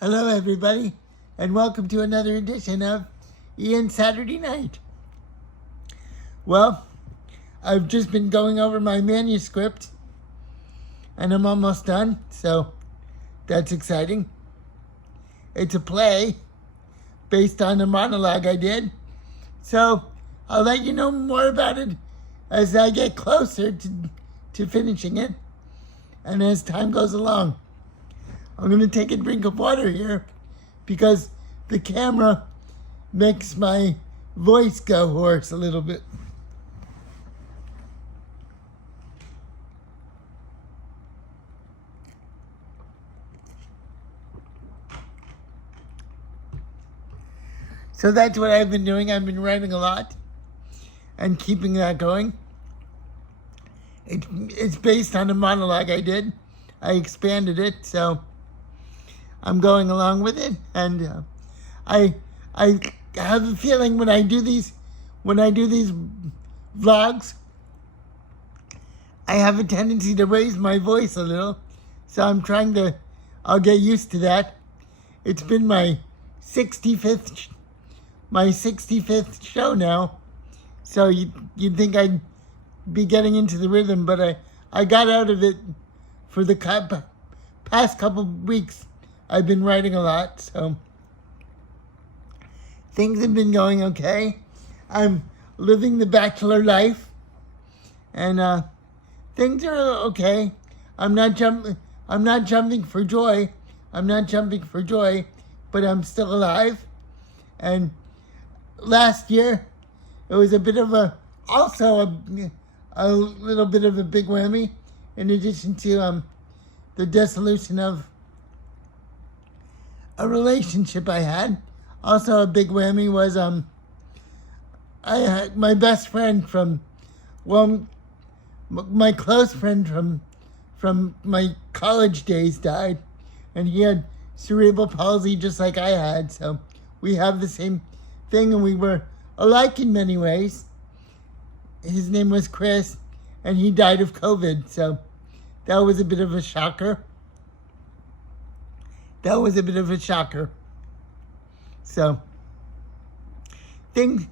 Hello, everybody, and welcome to another edition of Ian Saturday Night. Well, I've just been going over my manuscript, and I'm almost done, so that's exciting. It's a play based on a monologue I did, so I'll let you know more about it as I get closer to finishing it, and as time goes along. I'm going to take a drink of water here because the camera makes my voice go hoarse a little bit. So that's what I've been doing. I've been writing a lot and keeping that going. It's based on a monologue I did. I expanded it, so I'm going along with it, and I have a feeling when I do these vlogs, I have a tendency to raise my voice a little, so I'll get used to that. It's been my 65th show now, so you'd think I'd be getting into the rhythm, but I got out of it for the past couple weeks. I've been writing a lot, so things have been going okay. I'm living the bachelor life, and things are okay. I'm not jumping for joy. But I'm still alive. And last year, it was a bit of a little bit of a big whammy, in addition to the dissolution of a relationship I had. Also a big whammy was I had my best friend my close friend from my college days died, and he had cerebral palsy just like I had, so we have the same thing, and we were alike in many ways. His name was Chris, and he died of COVID, so that was a bit of a shocker. So, you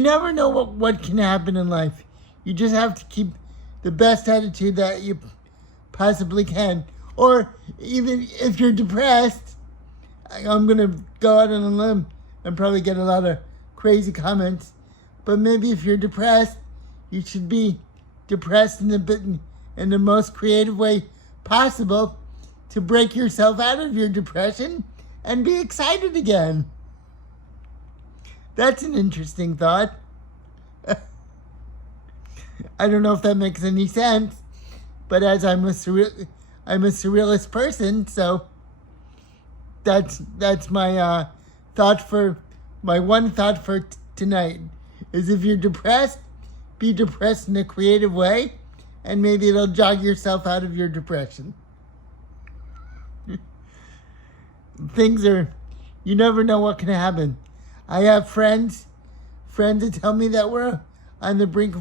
never know what can happen in life. You just have to keep the best attitude that you possibly can. Or even if you're depressed, I'm going to go out on a limb and probably get a lot of crazy comments, but maybe if you're depressed, you should be depressed in the most creative way possible, to break yourself out of your depression and be excited again. That's an interesting thought. I don't know if that makes any sense, but as I'm a surrealist person, so that's my one thought for tonight, is if you're depressed, be depressed in a creative way, and maybe it'll jog yourself out of your depression. You never know what can happen. I have friends that tell me that we're on the brink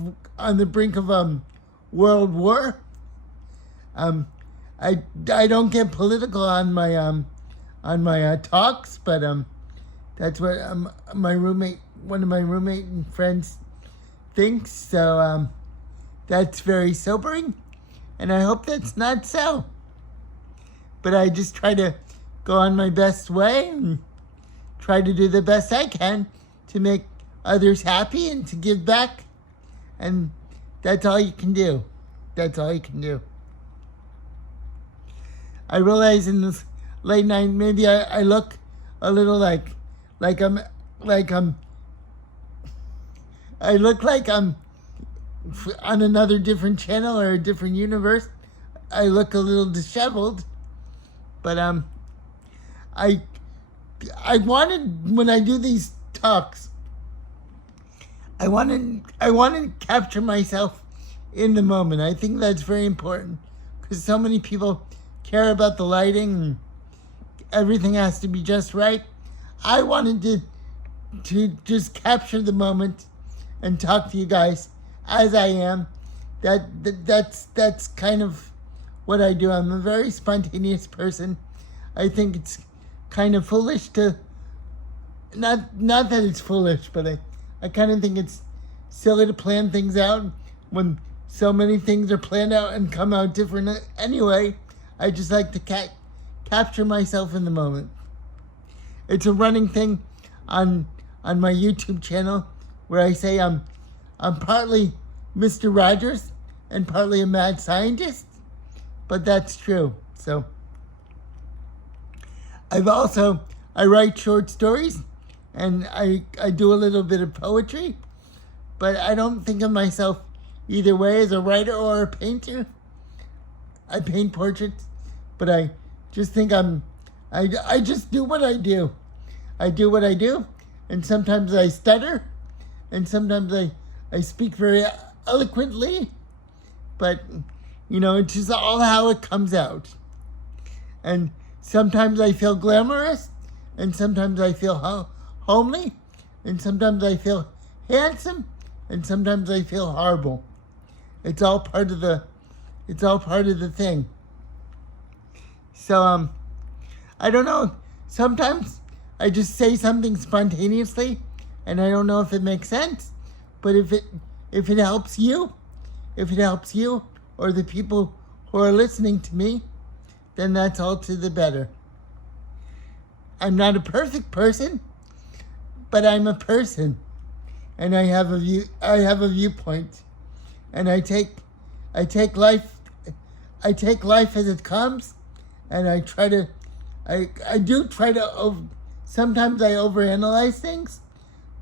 of world war. I don't get political on my talks, but that's what one of my roommate and friends thinks. So that's very sobering, and I hope that's not so. But I just try to go on my best way and try to do the best I can to make others happy and to give back. And that's all you can do. I realize in this late night, maybe I look a little like I'm on another different channel or a different universe. I look a little disheveled, but I wanted, when I do these talks, I want to capture myself in the moment. I think that's very important because so many people care about the lighting and everything has to be just right. I wanted to just capture the moment and talk to you guys as I am. That's kind of what I do. I'm a very spontaneous person. I think it's kind of foolish to, not that it's foolish, but I kind of think it's silly to plan things out when so many things are planned out and come out different anyway. I just like to capture myself in the moment. It's a running thing on my YouTube channel where I say I'm partly Mr. Rogers and partly a mad scientist, but that's true. So I write short stories and I do a little bit of poetry, but I don't think of myself either way as a writer or a painter. I paint portraits, but I just think I just do what I do. I do what I do, and sometimes I stutter, and sometimes I speak very eloquently, but, it's just all how it comes out. And sometimes I feel glamorous, and sometimes I feel homely, and sometimes I feel handsome, and sometimes I feel horrible. It's all part of the thing. So, I don't know. Sometimes I just say something spontaneously, and I don't know if it makes sense. But if it helps you, or the people who are listening to me, then that's all to the better. I'm not a perfect person, but I'm a person, and I have a viewpoint, and I take life as it comes, and I do try to. Sometimes I overanalyze things,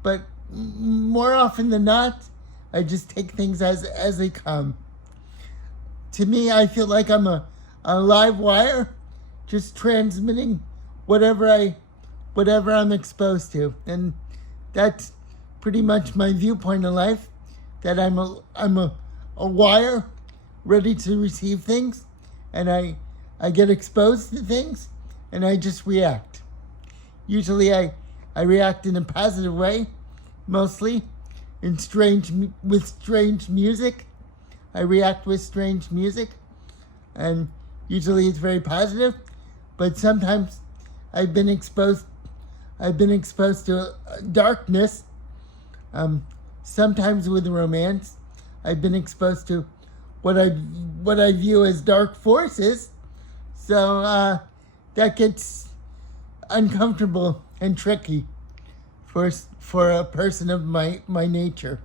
but more often than not, I just take things as they come. To me, I feel like I'm a live wire, just transmitting whatever I'm exposed to, and that's pretty much my viewpoint in life. That I'm a wire ready to receive things, and I get exposed to things, and I just react. Usually I react in a positive way, mostly with strange music. I react with strange music, and usually it's very positive, but sometimes I've been exposed to darkness, sometimes with romance. I've been exposed to what I view as dark forces, so that gets uncomfortable and tricky for a person of my nature,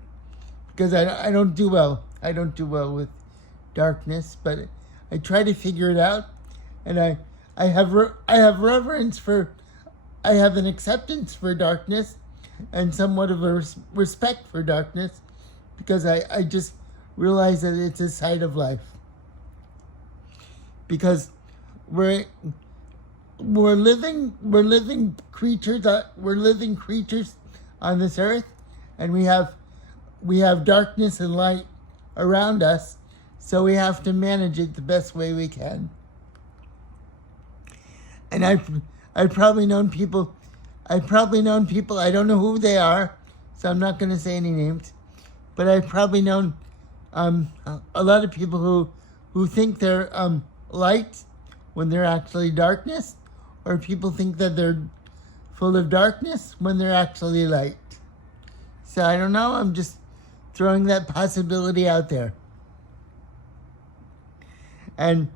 because I don't do well. I don't do well with darkness, but I try to figure it out, and I have an acceptance for darkness, and somewhat of a respect for darkness, because I just realize that it's a side of life. Because we're living creatures on this earth, and we have darkness and light around us, so we have to manage it the best way we can. And I've probably known people, I don't know who they are, so I'm not going to say any names, but I've probably known a lot of people who think they're light when they're actually darkness, or people think that they're full of darkness when they're actually light. So I don't know, I'm just throwing that possibility out there. And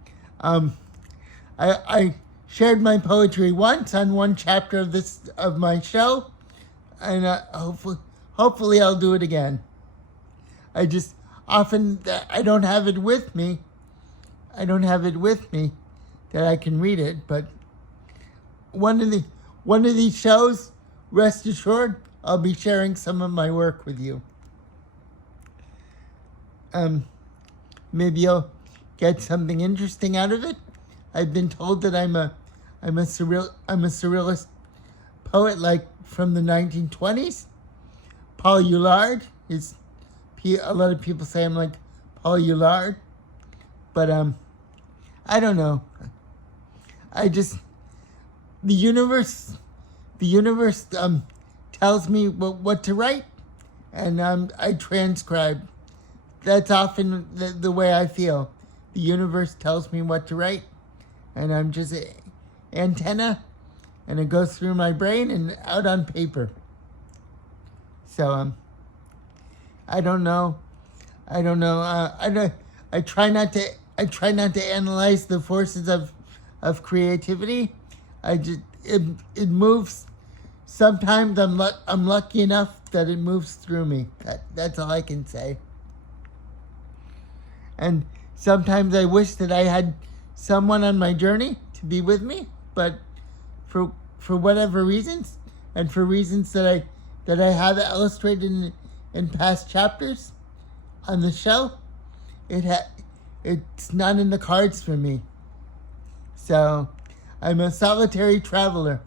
I shared my poetry once on one chapter of my show, and hopefully I'll do it again. I just often I don't have it with me that I can read it, but one of these shows, rest assured, I'll be sharing some of my work with you. Maybe you'll get something interesting out of it. I've been told that I'm a surrealist poet, like from the 1920s. Paul Eulard is. A lot of people say I'm like Paul Eulard, but I don't know. The universe tells me what to write, and I transcribe. That's often the way I feel. The universe tells me what to write, and I'm just an antenna, and it goes through my brain and out on paper. So I don't know. I try not to analyze the forces of creativity. It moves. Sometimes I'm lucky enough that it moves through me. That's all I can say. And sometimes I wish that I had someone on my journey to be with me, but for whatever reasons, and for reasons that I have illustrated in past chapters on the show, it's not in the cards for me. So I'm a solitary traveler.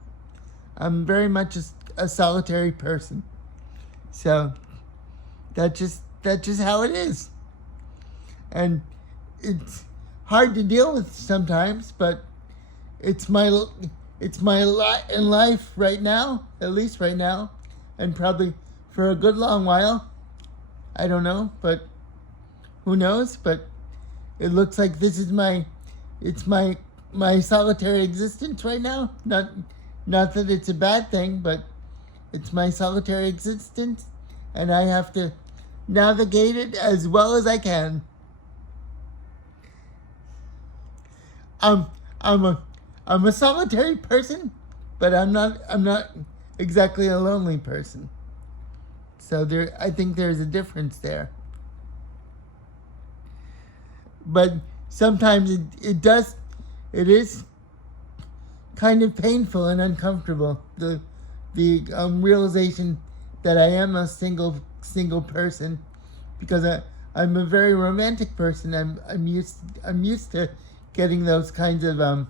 I'm very much a solitary person. So that's just how it is. And it's hard to deal with sometimes, but it's my lot in life right now, at least right now, and probably for a good long while. I don't know, but who knows? But it looks like this is my solitary existence right now. Not that it's a bad thing, but it's my solitary existence, and I have to navigate it as well as I can. I'm a solitary person, but I'm not exactly a lonely person. So I think there's a difference there. But sometimes it is kind of painful and uncomfortable, the realization that I am a single person, because I'm a very romantic person. I'm used to getting those kinds of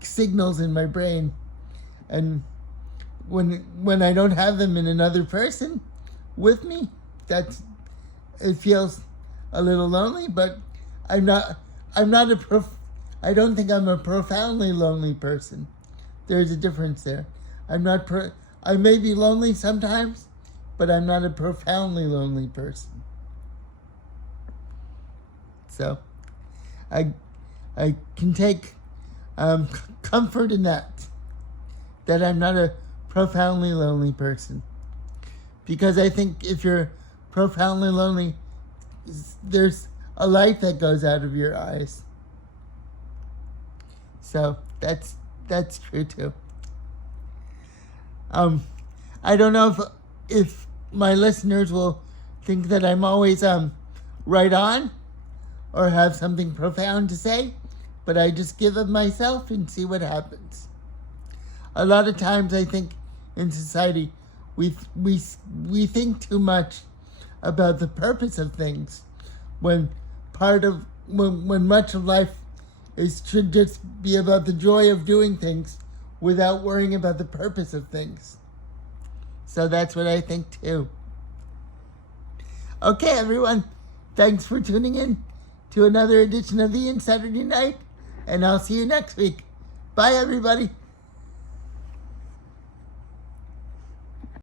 signals in my brain, and when I don't have them in another person with me, it feels a little lonely. But I don't think I'm a profoundly lonely person. There's a difference there. I may be lonely sometimes, but I'm not a profoundly lonely person. So I can take comfort in that I'm not a profoundly lonely person. Because I think if you're profoundly lonely, there's a light that goes out of your eyes. So that's true too. I don't know if my listeners will think that I'm always right on or have something profound to say, but I just give of myself and see what happens. A lot of times I think in society we think too much about the purpose of things when much of life should just be about the joy of doing things without worrying about the purpose of things. So that's what I think too. Okay, everyone. Thanks for tuning in to another edition of Ian Saturday Night, and I'll see you next week. Bye, everybody.